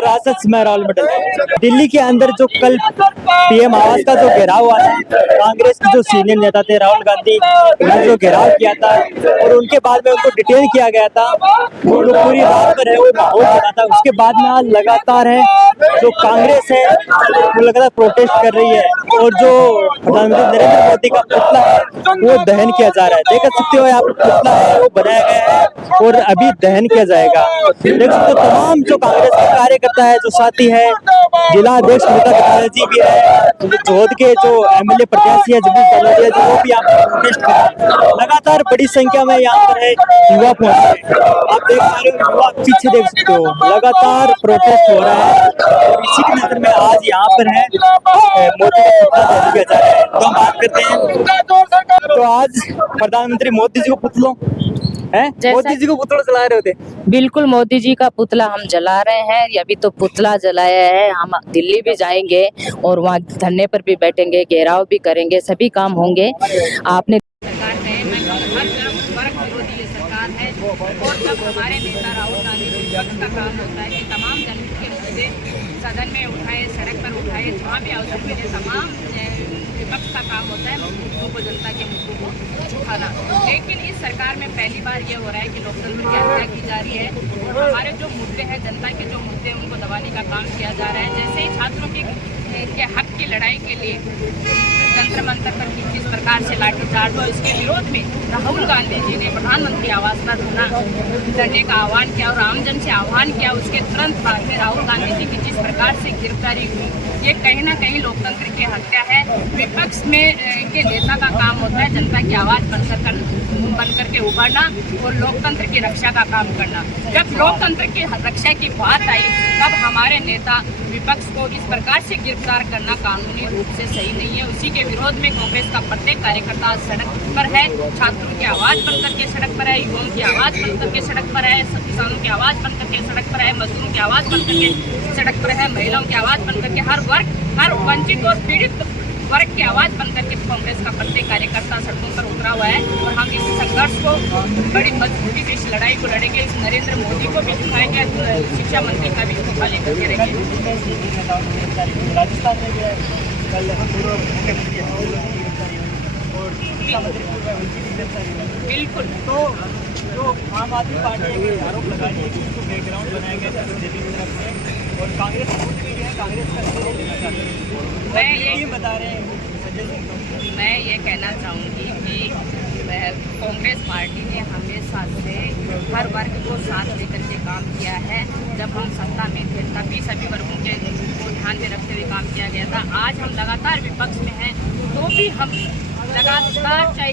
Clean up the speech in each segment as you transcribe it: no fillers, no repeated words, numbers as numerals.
नगर राजद मैं राहुल मंडल। दिल्ली के अंदर जो कल पीएम आवास का जो घेराव हुआ था, कांग्रेस के जो सीनियर नेता थे राहुल गांधी, उन्होंने जो घेराव किया था और उनके बाद में उनको डिटेन किया गया था, वो जो पूरी रात पर है वो माहौल बना था। उसके बाद में आज लगातार है जो कांग्रेस है वो लगातार प्रोटेस्ट कर रही है और जो प्रधानमंत्री नरेंद्र मोदी का पुतला है वो दहन किया जा रहा है। देख सकते हो यहाँ पर पुतला है वो बनाया गया है और अभी दहन किया जाएगा। देख सकते हो तमाम जो कांग्रेस के कार्यकर्ता है, जो साथी है, जिला अध्यक्ष नीता गठारे जी भी है, जोध के जो एमएलए प्रत्याशी है जगदीश बालोदिया जी, वो भी यहाँ पर प्रोटेस्ट कर रहे हैं। लगातार बड़ी संख्या में यहाँ पर है युवा पहुंच रहे हैं। आप देख पा रहे हो, युवा पीछे देख सकते हो, लगातार प्रोटेस्ट हो रहा है। इसी की नजर में आज यहाँ पर है मोदी का पुतला दहन किया जा रहा है। तो हम बात करते हैं, तो आज प्रधानमंत्री मोदी जी को पुतलों है, मोदी जी को पुतला जला रहे होते। बिल्कुल मोदी जी का पुतला हम जला रहे हैं। अभी तो पुतला जलाया है, हम दिल्ली भी जाएंगे और वहाँ धरने पर भी बैठेंगे, घेराव भी करेंगे, सभी काम होंगे। आपने सरकार है और जब हमारे नेता राहुल गांधी जी का काम होता है कि तमाम जनहित के मुद्दे सदन में उठाए, सड़क पर उठाए, जहाँ भी अवसर मिले तमाम विपक्ष का काम होता है मुद्दों को, जनता के मुद्दों को उठाना। लेकिन इस सरकार में पहली बार ये हो रहा है कि लोकतंत्र की हत्या की जा रही है और हमारे जो मुद्दे हैं, जनता के जो मुद्दे हैं, उनको दबाने का काम किया जा रहा है। जैसे ही छात्रों के हक की लड़ाई के लिए जंतर मंतर पर किस प्रकार से लाठीचार्ज हो, इसके विरोध में राहुल गांधी जी ने प्रधानमंत्री आवास पर धरने का आह्वान किया और आमजन से आह्वान किया। उसके तुरंत बाद में राहुल गांधी जी की जिस प्रकार से गिरफ्तारी हुई, ये कहीं ना कहीं लोकतंत्र की हत्या है। विपक्ष में के नेता का काम होता है जनता की आवाज़ बनकर के उभरना और लोकतंत्र की रक्षा का काम करना। जब लोकतंत्र की रक्षा की बात आई तब हमारे नेता विपक्ष को इस प्रकार से गिरफ्तार करना कानूनी रूप से सही नहीं है। उसी के विरोध में कांग्रेस का प्रत्येक कार्यकर्ता सड़क पर है, छात्रों की आवाज़ बनकर के सड़क पर है, युवाओं की आवाज़ बनकर के सड़क पर है, किसानों की आवाज़ बनकर के सड़क पर है, मजदूरों की आवाज़ बनकर के सड़क पर है, महिलाओं की आवाज़ बनकर के हर वर्ग, हर वंचित और पीड़ित वर्ग की आवाज़ बनकर के कांग्रेस का प्रत्येक कार्यकर्ता सड़कों पर उतरा हुआ है और हम इस संघर्ष को बड़ी मजबूती से, इस लड़ाई को लड़ेंगे। इस नरेंद्र मोदी को भी दिखाएंगे, शिक्षा मंत्री का भी इस्तीफा लेकर के रहेंगे। राजस्थान में भी कल मुख्यमंत्री और शिक्षा मंत्री बिल्कुल। तो जो आम आदमी पार्टी है आरोप लगा रही है कि इसको बैकग्राउंड बनाया गया था बीजेपी की तरफ से और कांग्रेस खुद भी है, कांग्रेस का लेना चाहते हैं। मैं ये बता रहे हैं संजय सिंह, मैं ये कहना चाहूँगी कि कांग्रेस पार्टी ने हमेशा से हर वर्ग को साथ लेकर के काम किया है। जब हम सत्ता में थे तभी सभी वर्गों के को ध्यान में रखते हुए काम किया गया था। आज हम लगातार विपक्ष में हैं तो भी हम लगातार, चाहे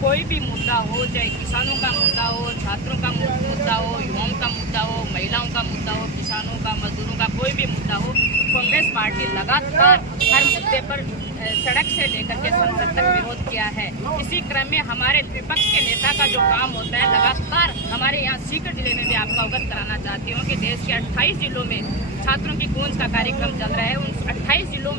कोई भी मुद्दा हो, चाहे किसानों का मुद्दा हो, छात्रों का मुद्दा हो, युवाओं का मुद्दा हो, महिलाओं का मुद्दा हो, किसानों का, मजदूरों का, कोई भी मुद्दा हो, कांग्रेस पार्टी लगातार हर मुद्दे पर सड़क से लेकर के संसद तक विरोध किया है। इसी क्रम में हमारे विपक्ष के नेता का जो काम होता है, लगातार हमारे यहाँ सीकर जिले में भी आपको अवगत कराना चाहती हूँ कि देश के 28 जिलों में छात्रों की गूंज का कार्यक्रम चल रहा है। उन 28 जिलों,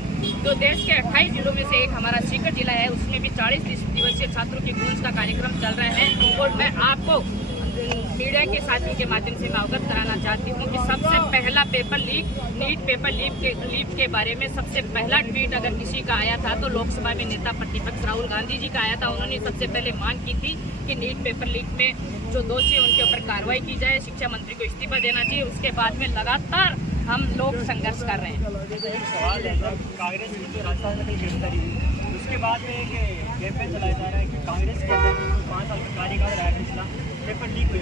जो देश के 28 जिलों में से एक हमारा सीकर जिला है, उसमें भी 40 दिवसीय छात्रों की गूंज का कार्यक्रम चल रहा है। और मैं आपको मीडिया के साथियों के माध्यम से मैं अवगत कराना चाहती हूँ कि सबसे पहला paper leak, NEET paper leak के बारे में सबसे पहला ट्वीट अगर किसी का आया था तो लोकसभा में नेता प्रतिपक्ष राहुल गांधी जी का आया था। उन्होंने सबसे पहले मांग की थी कि नीट पेपर लीक में जो दोषी है उनके ऊपर कार्रवाई की जाए, शिक्षा मंत्री को इस्तीफा देना चाहिए। उसके बाद में लगातार हम लोग संघर्ष कर रहे हैं। एक सवाल है, कांग्रेस की जो राजस्थान में गिरफ्तारी हुई उसके बाद में एक कैंपेन चलाया जा रहा है कि कांग्रेस के अंदर 5 साल का कार्यकाल रहा है पिछला, पेपर लीक हुए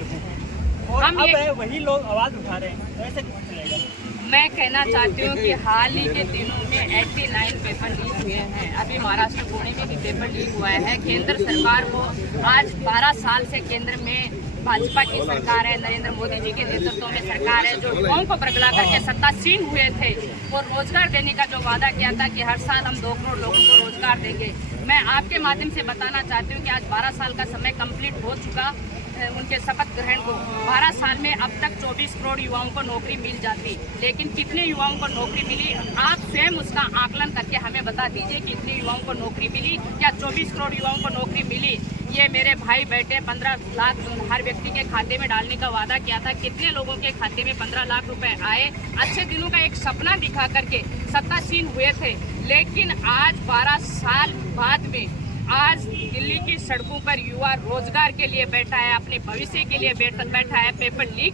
और अब वही लोग आवाज़ उठा रहे हैं, तो ऐसे क्यों चलेगा? मैं कहना चाहती हूँ कि हाल ही के दिनों में 89 पेपर लीक हुए हैं। अभी महाराष्ट्र पुणे में भी पेपर लीक हुआ है। केंद्र सरकार को आज 12 साल से केंद्र में भाजपा की सरकार है, नरेंद्र मोदी जी के नेतृत्व में सरकार है, जो युवाओं को बरगला करके सत्तासीन हुए थे और रोजगार देने का जो वादा किया था कि हर साल हम 2 करोड़ लोगों को रोजगार देंगे। मैं आपके माध्यम से बताना चाहती हूँ कि आज 12 साल का समय कंप्लीट हो चुका उनके शपथ ग्रहण को। 12 साल में अब तक 24 करोड़ युवाओं को नौकरी मिल जाती, लेकिन कितने युवाओं को नौकरी मिली आप स्वयं उसका आकलन करके हमें बता दीजिए कि कितने युवाओं को नौकरी मिली, या 24 करोड़ युवाओं को नौकरी मिली, ये मेरे भाई बेटे 15 लाख हर व्यक्ति के खाते में डालने का वादा किया था। कितने लोगों के खाते में 15 लाख रुपए आए? अच्छे दिनों का एक सपना दिखा करके सत्तासीन हुए थे, लेकिन आज 12 साल बाद में आज दिल्ली की सड़कों पर युवा रोजगार के लिए बैठा है, अपने भविष्य के लिए बैठा है। पेपर लीक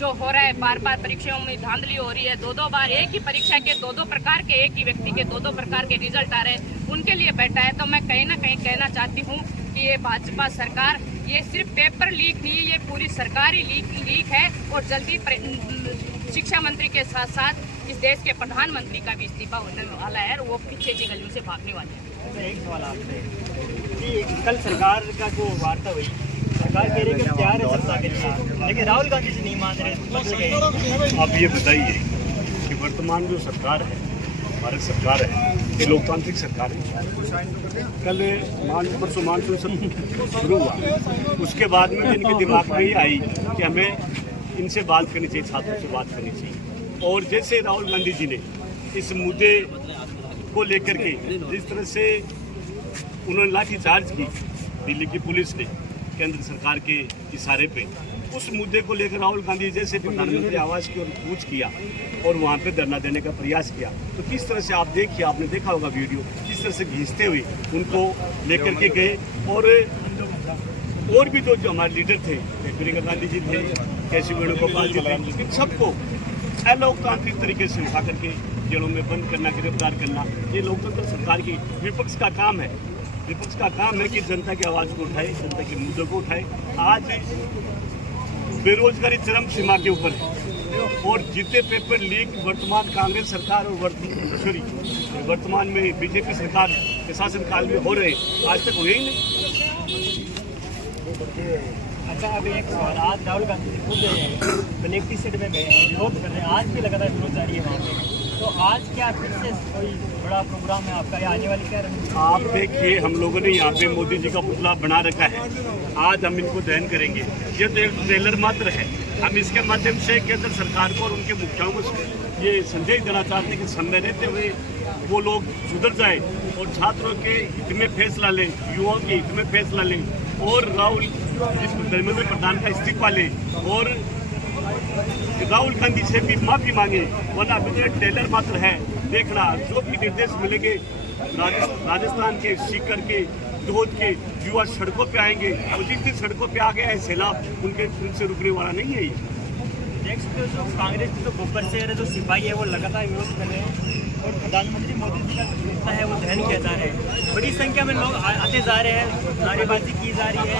जो हो रहा है, बार बार परीक्षाओं में धांधली हो रही है, दो बार एक ही परीक्षा के दो प्रकार के, एक ही व्यक्ति के दो प्रकार के रिजल्ट आ रहे हैं, उनके लिए बैठा है। तो मैं कहीं ना कहीं कहना चाहती हूँ कि ये भाजपा सरकार, ये सिर्फ पेपर लीक नहीं है, ये पूरी सरकार ही लीक है। और जल्दी शिक्षा मंत्री के साथ साथ इस देश के प्रधानमंत्री का भी इस्तीफा होने वाला है और वो पीछे की गलियों से भागने वाले हैं। एक सवाल आपसे कि कल सरकार का जो वार्ता हुई, सरकार कह रही है कि तैयार है सत्ता के लिए, लेकिन राहुल गांधी जी नहीं मान रहे। आप ये बताइए कि वर्तमान जो सरकार है, भारत सरकार है, ये लोकतांत्रिक सरकार है। कल परसों मानसून शुरू हुआ, उसके बाद में इनके दिमाग में ही आई कि हमें इनसे बात करनी चाहिए, छात्रों से बात करनी चाहिए। और जैसे राहुल गांधी जी ने इस मुद्दे को लेकर के जिस तरह से उन्होंने लाठीचार्ज की दिल्ली की पुलिस ने केंद्र सरकार के इशारे पे, उस मुद्दे को लेकर राहुल गांधी जैसे प्रधानमंत्री आवास की ओर कूच किया और वहाँ पे धरना देने का प्रयास किया, तो किस तरह से आप देखिए, आपने देखा होगा वीडियो, किस तरह से घिसते हुए उनको लेकर के गए। और भी जो हमारे लीडर थे, प्रियंका गांधी जी थे, केसी वेणुगोपाल जी थे, इन सबको अलोकतांत्रिक तरीके से उठा करके जेलों में बंद करना, गिरफ्तार करना, ये लोकतंत्र सरकार की विपक्ष का काम है। विपक्ष का काम है कि जनता की आवाज़ को उठाए, जनता के मुद्दों को उठाए। आज बेरोजगारी चरम सीमा के ऊपर है और जितने पेपर लीक वर्तमान कांग्रेस सरकार और वर्तमान में बीजेपी सरकार के शासनकाल में हो रहे, आज तक हुए ही नहीं। अच्छा, अभी एक सवाल, आज राहुल गांधी जी खुद कलेक्टिव सीट में गए हैं, विरोध कर रहे हैं, आज भी लगातार विरोध जारी है वहाँ पे, तो आज क्या फिर से कोई बड़ा प्रोग्राम है आपका या आने वाली क्या रही? आप देखिए, हम लोगों ने यहाँ पे मोदी जी का पुतला बना रखा है, आज हम इनको दहन करेंगे। ये ट्रेलर मात्र है, हम इसके माध्यम से केंद्र सरकार को और उनके मुखियाओं को ये संदेश देना चाहते हैं कि समय रहते हुए वो लोग सुधर जाए और छात्रों के हित में फैसला लें, युवाओं के हित में फैसला लें और राहुल धर्मेंद्र प्रधान का इस्तीफा लें और राहुल गांधी से भी माफी मांगे, वरना अभी ट्रेलर मात्र है। देखना, जो भी निर्देश मिलेंगे राजस्थान के, सीकर के, दोहद के युवा सड़कों पे आएंगे और जिस दिन सड़कों पे आ गया है सैलाब, उनसे रुकने वाला नहीं है। ये देख सकते हो, जो कांग्रेस के जो गोबर से जो सिपाही है वो लगातार विरोध कर रहे हैं और प्रधानमंत्री मोदी जी का पुतला है वो दहन किया जा रहा है। बड़ी संख्या में लोग आते जा रहे हैं, नारेबाजी की जा रही है।